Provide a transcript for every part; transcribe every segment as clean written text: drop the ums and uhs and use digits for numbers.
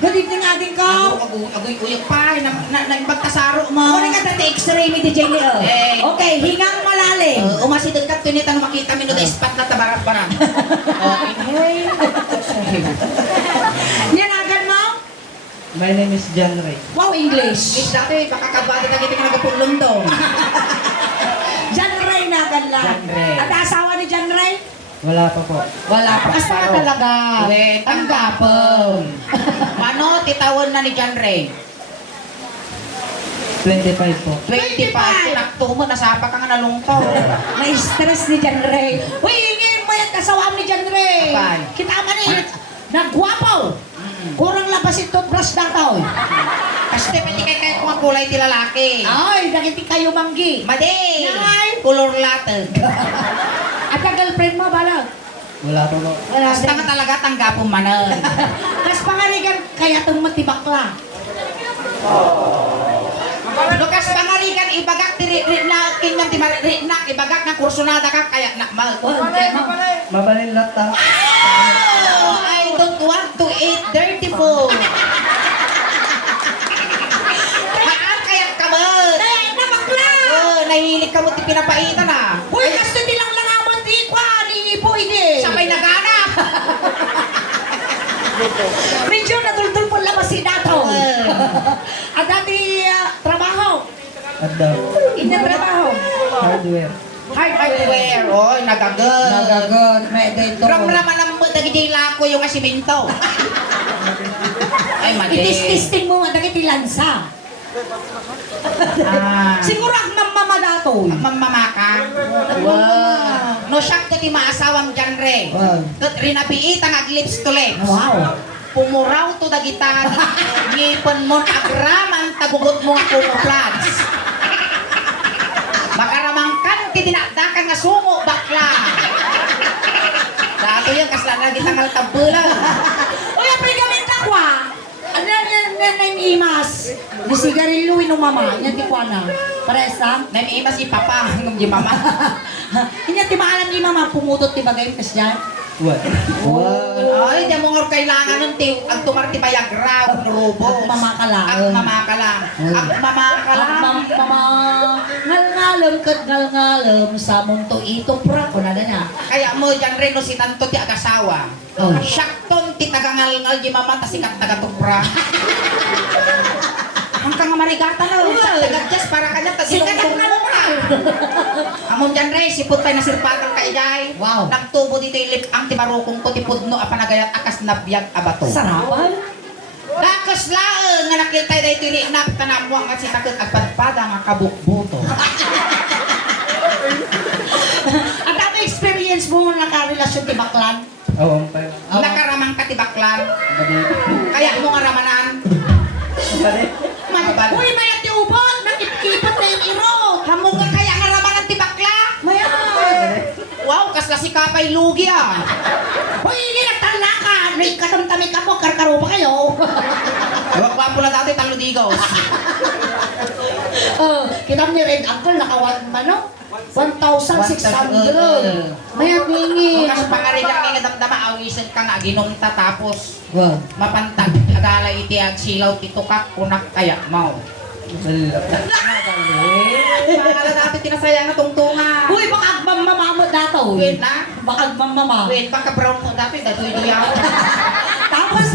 Good evening, ating ko. Agoy-uyok pa, nagbagtasaro mo. Kung ka dati x-ray mi DJ Leo. Okay, hingang malalim. Umasidod ka, tunita na makita mo na ispat na tabarak-barak. Inhale. Yanagan mo? My name is John Ray. Wow, English. Miss dati, baka kabati na kita nagapulong to. John Ray nagan lang. John Ray. At asawa ni John Ray? Wala pa po. Wala pa. Basta ka talaga. Wait, Ang gapong. Mano, titawon na ni John Ray. 25 po. 25. Nakto mo, nasapa ka nga nalungkaw. Na-stress ni John Ray. Uy, ingin mo yung kasawang ni John Ray. Abay. Kita man eh. Nagwapaw. Kurang labas yung toothbrush na tao. Kasi pwede kayo kung ang kulay ti lalaki. Ay, nakiti kayo manggi. Madi! Nay! Color latte. At ang girlfriend mo, balag. Wala pa po. Wala Basta nga talaga tanggapong manan. Mas pangarigan kaya itong matibakla. Lukas pangarigan, ibagak ti na kingdom ti na ibagak na kursunada ka kaya na Mabalin lahat ta. Oh, I don't want to eat dirty food. Haan kaya ka ba? Ay, nabakla! Oh, nahilig ka mo ti pinapaitan ah. Uy, kasto nilang langaman di kwa, ni po hindi. Sabay naganap. Medyo natultul po labas si Dato. At dati trabaho. At daw. Inya trabaho. Hardware. Hardware. Oh, nagagod. Nagagod. May dito. Ram-raman ang mo dagiti lako yung asiminto. Ay, mali. Itis-tisting mo nga dagiti lansa. Siguro ang mamama Dato. Ang mamamaka. Wow. No shock to ti maasawang genre. Wow. Kat rinapiit ang aglips to lips. Wow. Pumuraw to dagita. Ngipon mo agraman tagugot mo ang pumuplads. Makaramangkan ti dinakdakan nga sungo bakla. Dato yan kasla na gitangal tabulan. Uy, apay gamit akwa. Ano na imas? Di sigarilyo ino mama. Inya ti kwa na. Paresa? Naniimas si papa ng di mama. Inya ti maalam ni mama pumutot ti bagay kas dyan. What? Ay, di mo nga kailangan nun ti ang tumar ti Viagra, robo. Mamakala. Ang mamakala. Ang mamakala. Mama, ngalngalom kat ngalngalom sa munto ito pra ko na na. Kaya mo dyan rin no si Tanto ti agasawa. Oh. Syakton ti tagangalngal di mama ta sikat tagatupra. Ang kang marigata na. Tagadjas para kanya ta sikat na lumra. Amon dyan rin sipot tayo na sirpatang kaijay. Wow. Nagtubo dito yung lip ang ti barukong ko ti pudno apanagayat akas nabiyag abato. Sarapan? Dakas laeng nga nakiltay dahi tininak tanamuang at si takot agpadpada nga kabukbuto. At ano experience mo nakarelasyon ti baklan? Awang pa. Nakaramang katibaklan. Kaya mo nga ramanan. Mabal. Uy, may ati ubot! Nakikipot na yung iro! Hamong nga kaya nga ramanan ti bakla. Maya! Wow, kasla si kapay lugi ah. Uy, hindi nagtala ka! May katamtami ka po, karkaro pa kayo! Wakwa po na dati taludigos. Kita mo ni Red Uncle, nakawan man, no? 1,600! Maya tingin! Bukas pangarigan nga damdama awisan ka nga ginumta tapos Wow! mapantag agala iti ag silaw ti tukak kunak kaya mau. Mga dati tinasaya nga tungtunga. Uy, baka agmamama mo dato! Wait na. Baka agmamama! Wait, baka brown mo dati datoy-duyaw. Tapos,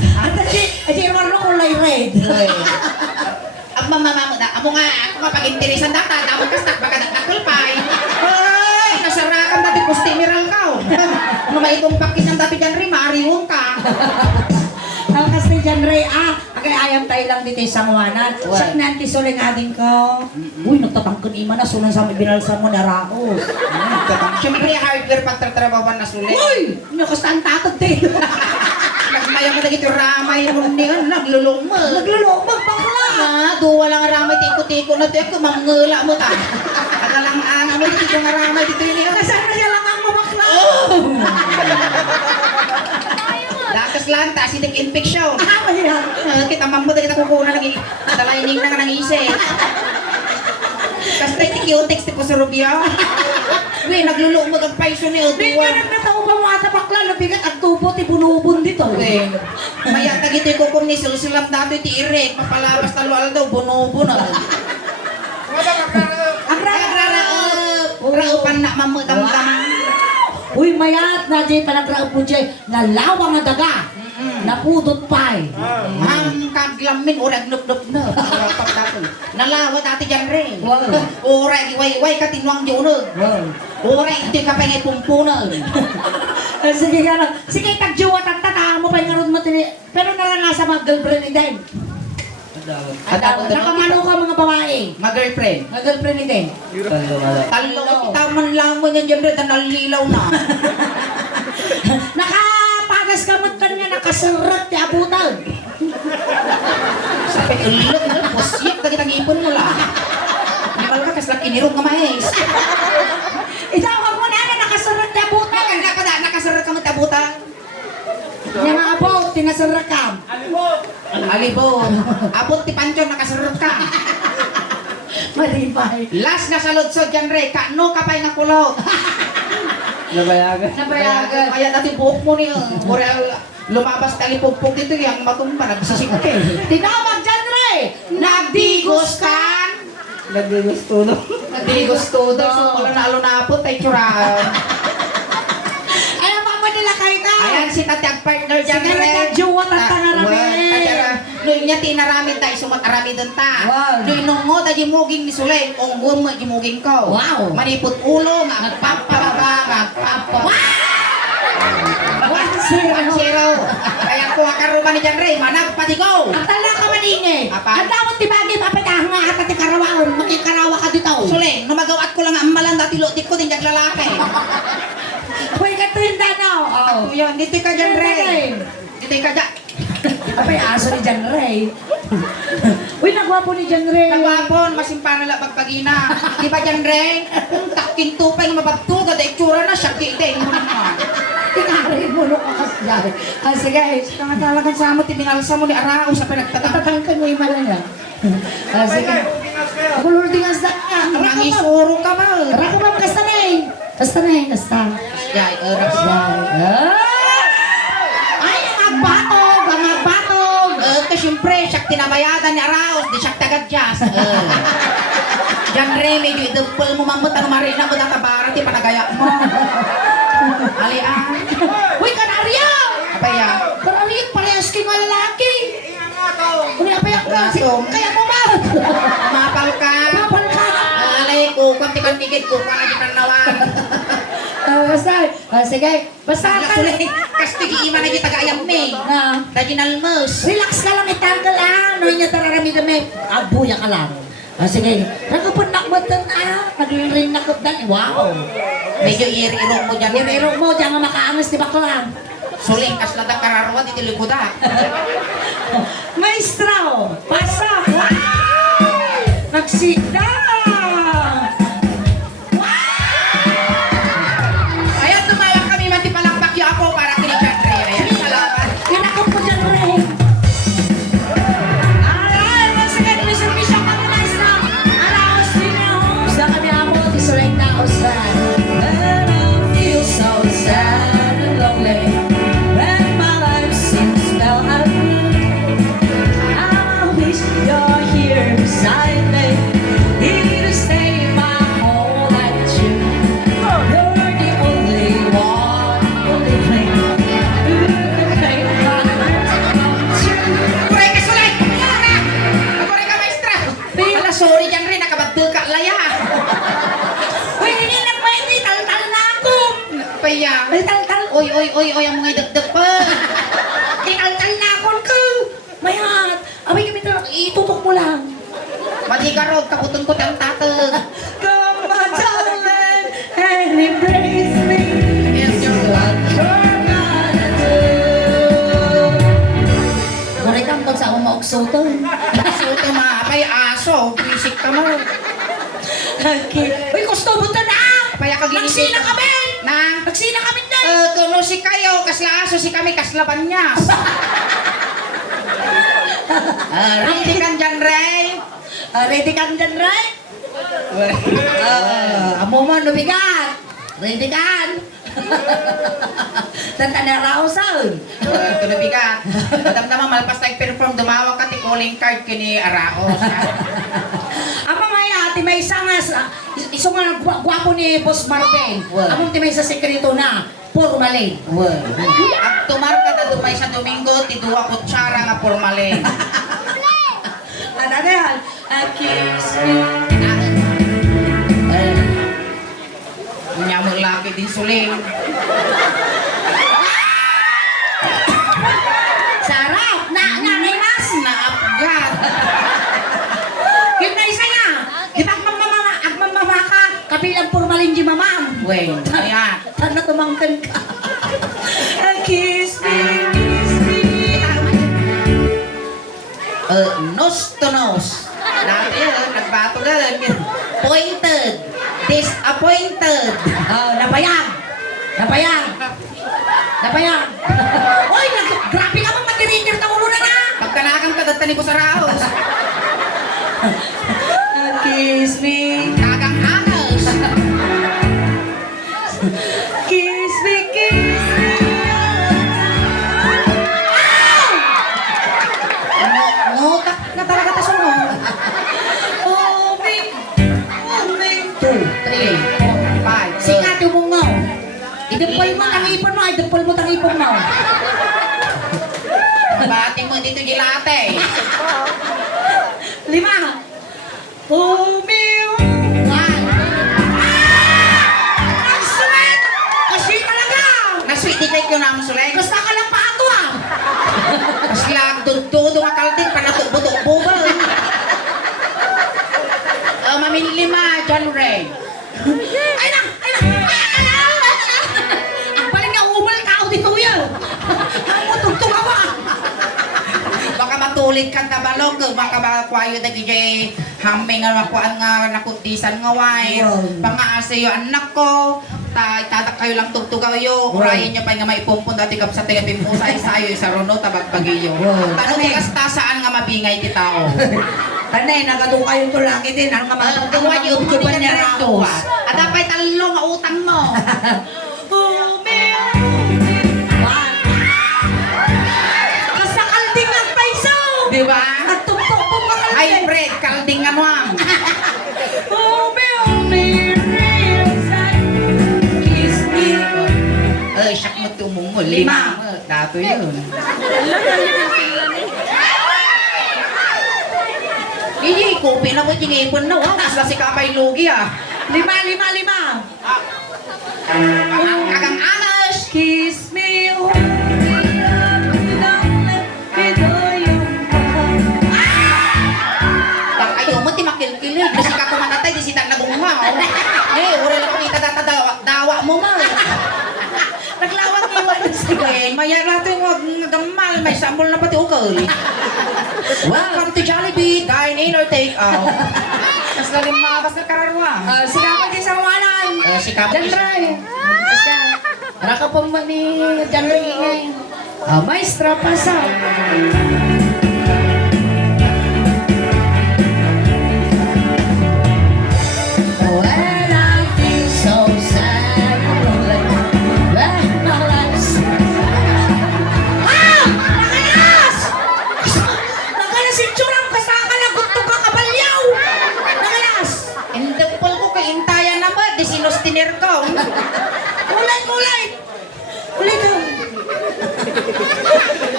ati Marlo kulay red! Ang mamama mo da, amo nga ako nga pag-interesan data, dapat kastak baka nakulpay. Ay, nasarakan dati pusti miral ka. Ano may itong pakin ng dati dyan rin, maariwong ka. Tapos ni John Ray, agay ayam tayo lang dito sa muhanan. Sa nanti suling ading ko. Uy, nagtatangkon ima na sulang sa binalsa mo na rao. Siyempre, hardware pagtatrabawan na sulit. Uy! Nakastaan tatag tayo. Nagmaya mo na ito ramay mo niyan, naglulumag. Naglulumag bakla. Duwa lang ramay, tiko-tiko na ito, mangula mo ta. Agalang ang mo dito nga ramay dito yun. Kasama niya lang ang bakla. Dakas lang, acidic infection. Yan. Kita mambo kita kukunan lagi talaining na nga nang isip. Kasi tayo ti Q-tex ti Pusurubia. Uy, naglulumag ang paiso ni Di ka Oduwa. nagtatawa pa mo mata bakla, nabigat ang tubo, ti bunubun dito. Eh, maya tagito'y kukum ni silsilam dati ti Irek, mapalabas talo daw, bunubo na. Ang Raupan na mamudam-dam. Uy, mayat na di panagraog mo dyan, nalawang na daga, napudot pa'y. Ang kaglamin, urag nup-nup na. Nalawa dati dyan rin. Wow. Urag, iway-iway ka tinuang di unod. Wow. Urag, ito ka pangay pumpunan. Sige ka lang. Sige, tagjuwa, tagtata mo pa yung arod mo tini. Pero naranasan mga girlfriend ni Den. Nakamano ka mga babae. Mag-girlfriend. Mga girlfriend ni Den. Talo, taman lang mo yan dyan rin, nalilaw na. Nakapagas ka man kanya, nakasurat ti abutan. Sabi, ulot na, pusyip, tagitang ipon mo lang. Nimal ka, kaslang kinirong ka mais. Itawag mo na, nakasurat ti abutan. Nakasarat ka matabutan. Yung mga abot, tinasurat ka. Alibon. Abot ti Pancho, nakasarat ka. Malipay. Last na sa lodsod dyan rin, kano ka pa'y nakulog. Nabayagan. Nabayagan. Kaya dati buhok mo niyo. Moral, lumabas talipugpog dito yung matumpa, nagsisik ka eh. Tinawag dyan, Ray. Nagdigos ka? Nagdigos tulong. Nagdigos todo. So, wala na alunapot, ay tsuraan. Ayaw pa nila kayo na. Ayan si Tatiag partner dyan Sige, rin. tagjuwa, tatangarami. Noy niya tinarami tayo, sumat arami doon ta. Wow. Noy nung mo, tayo muging ni Sulay, unggun mo, jimuging ko. Wow. Manipot ulo, magpapababa, magpapababa. Zero. Zero. Kaya kuha ka ruman ni Jan Ray, manag patigo. Ang tala ka maningin. Apa? Ang tawag ti bagay papatahang nga at ti karawaon. Makikarawa ka dito. Sulay, numagawat ko lang ang malan dati lotik ko din jag lalaki. Huwag ka tuwing danaw. Oh. Yun, dito ka Jan Ray. Dito ka dyan. Apay aso ni Jan Ray. Uy, nagwapo ni Jan Ray. Nagwapon, masimpana lang pagpagina. Di ba Jan Ray? Kung takin tupay nga mabagtuga, da itsura na siya, kita mo naman. Tinarin mo nung kakasya. Sige guys. Kaya talagang sa mo, tibinalsa mo ni Arao sa pinagtatang. Tatatangkan mo yung malaya. Sige. Ako lordingas na ka. Nangisuro ka ba? Rako ba kasta na eh. Kasta na eh. Kasta. Yay, eras. Ay, ang agbatog. Ang agbatog. Ito siyempre, siyak tinabayadan ni Araos, di siyak tagadyas. Jan Ray, medyo idupol mo mamut ang marina mo databarat, yung panagaya mo. Alian. Uy, kanarya! Apa yan? Kanarya, parehas kayo mga lalaki. Uy, apa yan? Asom. Kaya mo ba? Mapal ka. Mapal ka. Alay ko, kunti kang tigit ko, para di panawan. Basta, sige. Basta ka. Kastigi iman na di taga-ayam me. Na. Dagi nalmos. Relax ka lang, itanggal ah. Noy niya tararami kami. Abuya ka lang. Sige. Nakapun nakbatan ah. Nagririn nakabdan. Wow. Medyo iri-iro mo dyan. Nirero mo, diyan nga makaangas di bakla. Suling kas latang kararwa, di tilikuda. Maestro, pasok. Wow! Nagsita. Ayan, tumalak kami, matipalakpak yung ako para kini Jan Ray. Ayan, salamat. Kinakap ko dyan rin. Alright, once again, may servisyo ka na maestro. Alaos din na host. Na kami ako, tisulay na Osvan. And I feel so sad and lonely. When my life seems fell out of blue. I wish you're here beside me. Here to stay my whole life with you. You're the only one, only thing. You can make my dreams come true. Kuray ka, Sulay! Kuray ka, maestra! Ala, sorry Jan Ray, nakabadul ka laya. Uy, hindi nagpwede, tal-tal na ako. Paya. Ay, tal-tal. Oy, ang mga dagdag pa. Tal-tal na ako ko. Mayat, abay kami talaga, itutok mo lang. Madi ka rog, kaputon ko ang tatag. Come on, darling, and embrace me. Yes, your What you're gonna do. Kuray kang pag sa akong mauksoton. Suto maapay, aso, bisik ka mo. Okay. Uy, gusto mo to na! Paya ka ginisik. Nagsina kami! Na? Nagsina kami na! Kuno si kayo, kasla aso si kami, kasla banyas. Ready kan Jan Ray? Ready ka dyan, Ray? Amo mo, nubigat! Ready ka? Tanta na rausan. Ito na bigat. Madam naman, malpas nag-perform, dumawag ka, ti-calling card kini Araos. Ang mamaya, ati may sangas, isang nga gwapo ni Boss Marvin. Wow. Among ti may sa sekreto na, formalin. Well, At tumarka na dumay sa Domingo, ti duwa kutsara nga formalin. Ano na yan? A kiss me. Nya mo laki din suling. Sarap! Nanay mas! Naapgat. Yun na isa nga! Di ba agmamama ka? Kabilang formalin di mamam. Wait, ayan. Tanda tumangkan ka. A kiss me, kiss me. Nose to nose. Dati yun, nagbato ganun. Pointed. Disappointed. Oh, napayag! Napayag! Napayag! Oy, grabe ka mong matiringer na ulo na nga! Pagkanakang kadagtani ko sa raos. Kiss me, Kagang angas. kiss me, kiss me. Ngutak na talaga ta sunod. Oh, me. 2, 3, 4, 5. sikat yung mong mo. Idupol mo ang ipon mo, idupol mo ang ipon mo. Bati mo dito gilate. 5. Oh, me. Ang sweet! Kasi talaga! Nasweet di kayo na ang suleng. Gusto ka lang pa ako ah! Mas lag dudo nga kalting panatuk-butok bubal. Mamili 5, John Ray. Ay na! Ay na! Ang paling nga umal ka ako dito yun! Ang mutugtog ako ah! Baka matulit ka tabalog, baka makakwayo na gijay hamming nga makuan nga nakutisan nga way. Wow. Pangaasa yo anak ko, tatak kayo lang tugtugaw yo, urayan niya pa nga maipumpun dati kap sa tiga pimpusa isayo sa runo tabag pagiyo. Wow. Tanong tikas ta saan nga mabingay ti tao. Tanay, nagaduka yung tulaki din. Ang Tuwa niyo ko pa niya tuwa. rakos. At dapat talo nga utang mo. Kasakalding ng paiso! Di ba? At tugtog po mga Hybrid, kalding nga mo. Kiss me. Ay, siyak mo tumungol. 5. Dato yun. Hindi, kopi na mo tinipon na. Wow, mas si kapay lugi ah. 5. Ang agang anas. Kiss me, oh, don't let me go yung Bak ayo mo ti makilkilig. Kasi ka kumanatay, di sita nagungaw. Eh, wala lang kita dawa mo ma. Naglawag niyo ba yung Sige, maya natin wag nagamal. May sample na pati ukol. Welcome to Jollibee, dine in or take out. Mas lalim mabas na kararwa. Sigapan din sa wanan. Sikap Diyan rin. Basta, raka po ba ni Diyan rin ingay. Maestra pasa. When I feel so sad and lonely, when my life's... Ah! Nakalas! Nakalas yung tsurang kasaka na gusto ka kabalyaw! Nakalas! Indapol ko kay intayan na ba? Di sinustiner ko. Kulay! Kulay ka!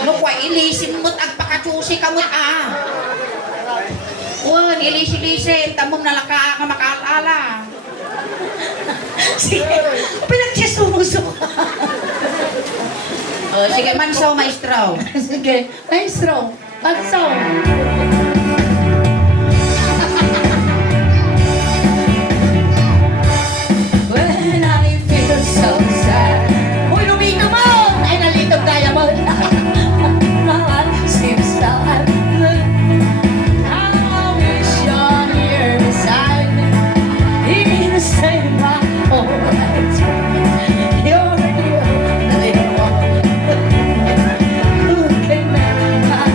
No, kwa ilisin mo't agpakachusi ka mo't Wan, ilisi-lisi. Tamong nalaka ka makaalala. Sige, pinagsisusok ka. Sige, mansaw, maestro. Sige, maestro, pansaw. When I feel so sad. Uy, lumina mo! Ay, nalitog kaya mo. My life seems so ugly. I wish you're here beside me. In the same light, you're the only one who can make my heart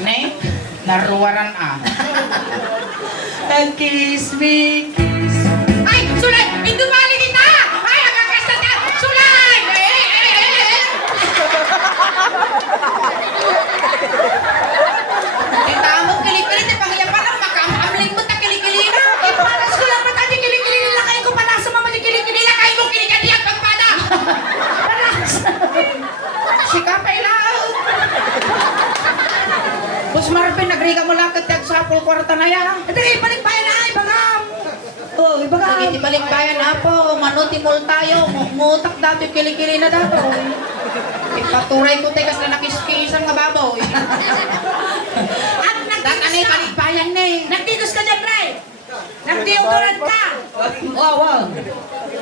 Ne, naruwaran ah. Kiss me, kiss me. Ay, Sulay! Indumali kita! Ay, agakasta na! Sulay! Kita mo kilikili, di pangyapan lang, makaamling mo ta kilikili na. Iparas ko lang ba't ang kilikili nila kayo ko pala sa mama ni kilikili na Kaya mo kilikadi at pagpada! Sikapay lang! Bus Marvin, nagriga mo lang katag sa apple kwarta na yan. Ito kayo balik bayan na ibagam. Oh, ibagam. Sige, tibalik bayan na po. Manutimol tayo. Mutak dati kilikili na dato. Ipaturay ko tegas na nakiskisan nga baboy. At Anay balik bayan na eh. nagtitos ka dyan, Ray. Nagdeodoran ka. Wow, wow.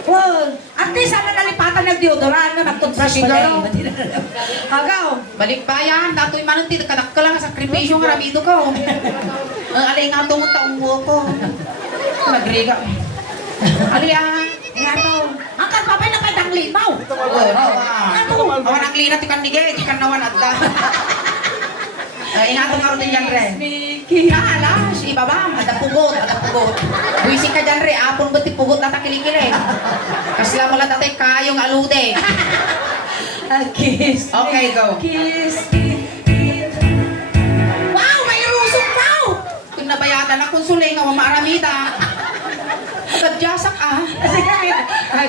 Wow. At least sana nalipatan nagdeodoran na nagtutbrush pa Siguro. rin. Agaw. Balik bayan. Dato'y manunti. Kanak ka lang. Sakripisyo nga ramido ko. Alay nga itong taong mo ko. Nagriga. Aliya. Nga to. Ang kapapay na kadang limaw. Ano? Awan ang linat ikan nige. Ikan nawan at da. Ingatong nga rin dyan, Re. Kala, si Babam, ada pugot, ada pugot. Buising ka dyan, Re, apon ba't pugot na takilikili? Kasla mo lang tatay kayong alude. Kiss. Okay, go. Kiss it. Wow, may rusok daw. Kung nabayatan akong sulay nga, mamaramida. Kadyasak ah. Sige,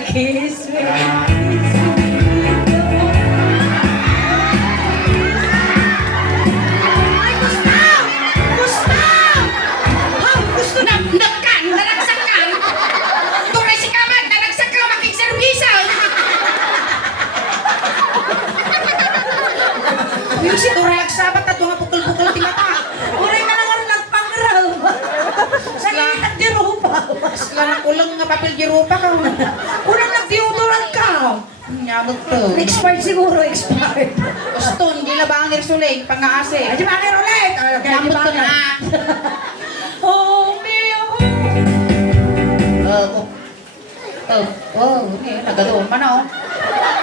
kiss me. Ay, Gustav! Gustav! Oh, gusto na. Nagkan, naragsakan. Turay si kamat, naragsak ka, makikserbisa. Yung si Turay agsabat at mga pukul-pukul ti mata. Uray na lang ang nagpangraw. Sakit nagdirupa. Kasla na kulang nga papel girupa ka. Unang nagdiuduran ka. Nyamag to. Expired siguro, expired. Gusto, hindi labang nirsulay, pangaase. Ay, di ba kayo ulit? Nyamag to na. Oh, me, Nagadoon man oh.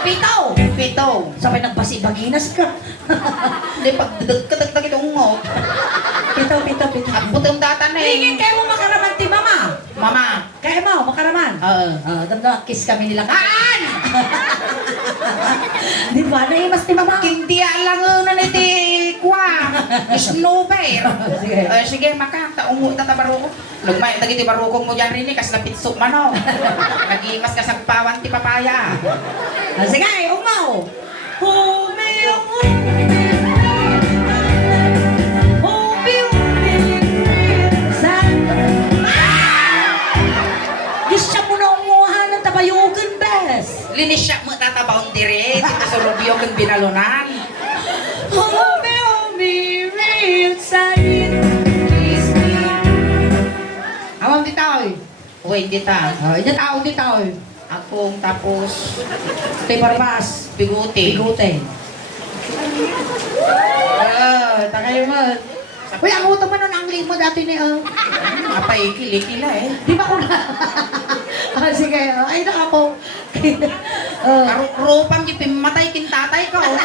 Pito! Pito. Sabay nagbasi-baginas ka. Hindi, pag dagdag itong ungot. Pito, pito, pito. At putong data na Hingin eh. kayo mo makaraman ti mama. Mama. Kaya mo, makaraman. Damda, kiss kami nila. Haan! Di ba, naimas ti mama? Hindi alang na niti kwa. Snowbear. Sige. Sige, maka. Taungo tatabaro ko. Lugmay, tagi ti barukong mo dyan rin eh. Kas napitsok man oh. Nagimas ka sa pawan ti papaya. Sige, umaw. Gisya mo na umuha ng tabayugan, bes. Linis siya mo tatabaon dire. Dito sa rubio kang binalunan. Awang di taoy. Uy, hindi ta. Ito tao, di taoy. Akong tapos Tay Barbas. biguti. Bigute. Takay mo. Uy, ang utang mo nun ang limo dati ni Apay, kilikila eh. Di ba ko na? Sige, ay naka po. Karupang ipimatay kintatay ka oh.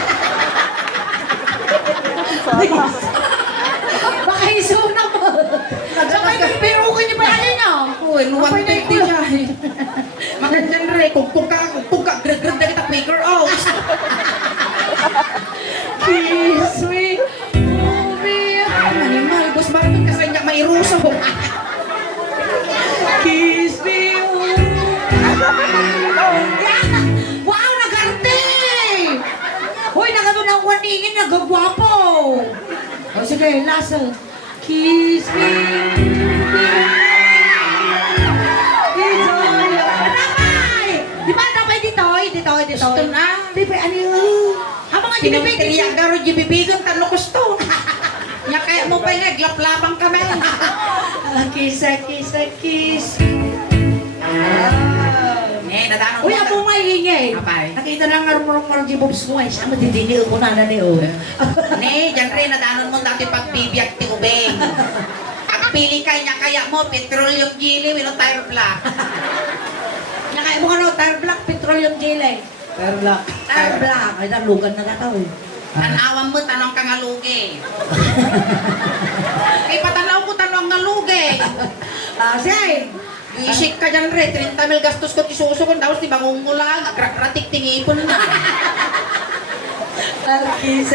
Baka isuna mo. Sabay nagpiro ko niyo ba yan niya? Uy, luwan Apay na tayo ito. dyan. Magandyan re, kugtug ka, grag-grag na kita maker out. Kiss me. Oh, me. Animal, boss Marvin kasi niya may ruso. Kiss me. Wow, nagarte! Hoy, nagano ng waningin, nagagwapo. O sige, last. Kiss me. Di ba tapay ditoy? Ditoy, ditoy. Gusto na. Di ba, ano yun? Ang mga ginibig. Kinumtriya garo, gibibigan, talo gusto. Nya kaya mo pa nga, glap-lapang kami. Kiss, kiss, kiss. Nadanon Uy, ako nga ingay. Apay. Nakita lang nga rumurong di bobs ko ay siya madidinil ko na ni o. Ne, dyan rin, nadanon mo dati pagbibiyag ti ubeng. Ang pili ka niya kaya mo, petroleum gili, wino tire black. Nakaya mo ano, tire black, petroleum jelly. Pero black. Tire black. Ay, nalugan na nakaw eh. Tanawan mo, tanong ka nga lugi. Kay patanaw ko, tanong nga lugi. Say, Isik ka dyan, re. 30 mil gastos ko, tisuso ko. Tapos di bangungulang. Ratik tingipon na. ang kiss.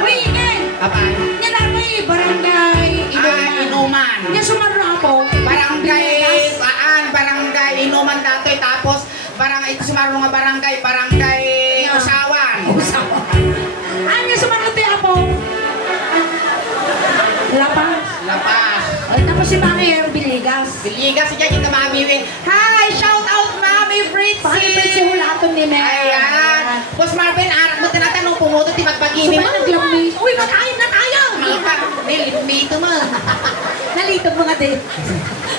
Uy, Ingen! Apay. Yan ako barangay Inuman. Yan sumarro ako. Barangay Inuman datoy. Tapos, ito sumarong nga barangay Usawan. Ang yan sumarro tayo ako. Lapas. Lapas. Ay, tapos si Mami Biligas. Biligas siya yung mami. Hi! Shout out, Mami Fritzy! Paano pa si Hulaton ni Mel? Ayan. Boss Marvin, arak mo tinatanong pumuto, di magpag-ibig Sumay naglamis. Uy, makain na tayo! Malaka, nilito mo. Nalitog mga din.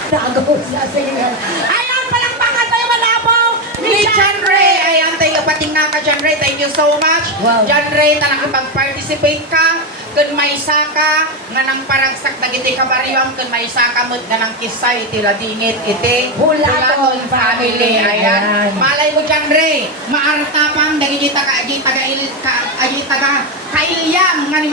Dago sa siya. Ayan, palakpakan tayo malabaw. Ni John Ray! Ayan, tayo pating nga ka, John Ray. Thank you so much. Wow. John Ray, na nakipag-participate ka. Kun may saka, nga nang paragsak dagiti kabariwam, kun may saka mo nga nang kisay, tila dingit, iti. Hulaton family. Ayan. Ayan. Malay mo, John Ray. Maartapang, dagiti taga, kailiyam, nga ni